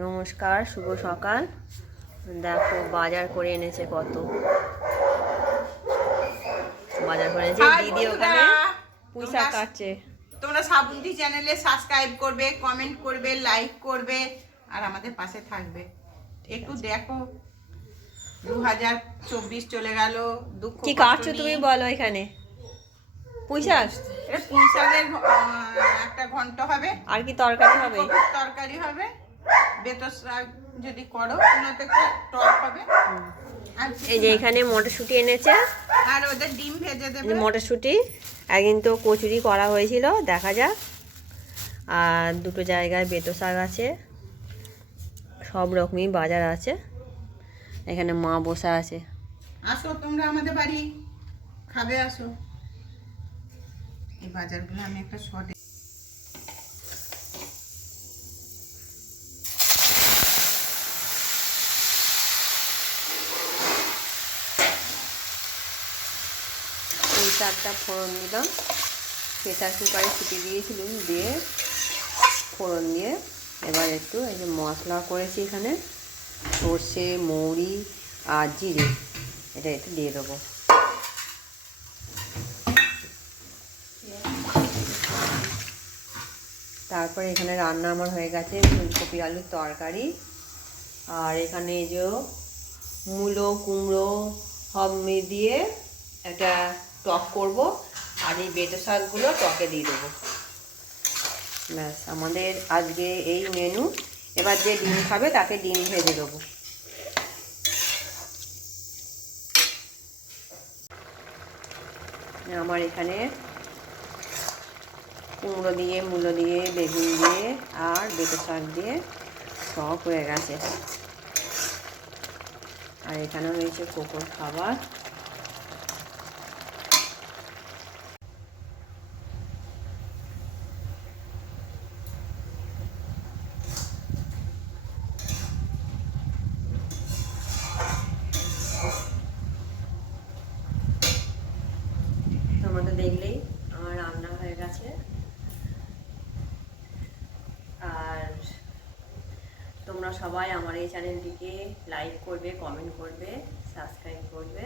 নমস্কার, শুভ সকাল। দেখো বাজার করে এনেছে কত। বাজার করে এনেছে দিদি, ওখানে পুঁই শাক কাটছে। তোমরা শ্রাবন্তী চ্যানেলে সাবস্ক্রাইব করবে, কমেন্ট করবে, লাইক করবে আর আমাদের পাশে থাকবে। একটু দেখো 2024 চলে গেল, দুঃখ কি কাটছো তুমি বলো? এখানে পুঁই শাক, এটা পুঁই শাকের একটা ঘন্ট হবে। আর কি তরকারি হবে? তরকারি হবে, বেতর শাক যদি করো ওনাতে টক হবে। এই যে এখানে মটরশুঁটি এনেছে, আর ওদের ডিম ভেজে দেবে। মটরশুঁটি একদিন তো কচুরি করা হয়েছিল, দেখা যাক। আর দুটো জায়গায় বেতো শাক আছে, সব রকমই বাজার আছে। এখানে মা বসে আছে। আসো তোমরা আমাদের বাড়ি, খাবে আসো। এই বাজারগুলো আমি একটা শর্টে পুঁই শাকটা ফোড়ন দিলাম, প্রেসার কুকারে সিটি দিয়েছিলাম, দিয়ে ফোড়ন দিয়ে এবার একটু এই যে মশলা করেছি এখানে, সর্ষে, মৌরি আর জিরে, এটা একটু দিয়ে দেবো। তারপরে এখানে রান্না আমার হয়ে গেছে ফুলকপি আলুর তরকারি। আর এখানে এই যে মূলো, কুমড়ো সব দিয়ে একটা টক করব, আর এই বেতো শাকগুলো টকে দিয়ে দেবো। ব্যাস, আমাদের আজকে এই মেনু। এবার যে ডিম খাবে তাকে ডিম ভেজে দেবো। আমার এখানে কুমড়ো দিয়ে, মূলো দিয়ে, বেগুন দিয়ে আর বেতো শাক দিয়ে টক হয়ে গেছে। আর এখানে রয়েছে কোকোর খাবার। তোমরা তো দেখলেই আমার রান্না হয়ে গেছে। আর তোমরা সবাই আমার এই চ্যানেলটিকে লাইক করবে, কমেন্ট করবে, সাবস্ক্রাইব করবে।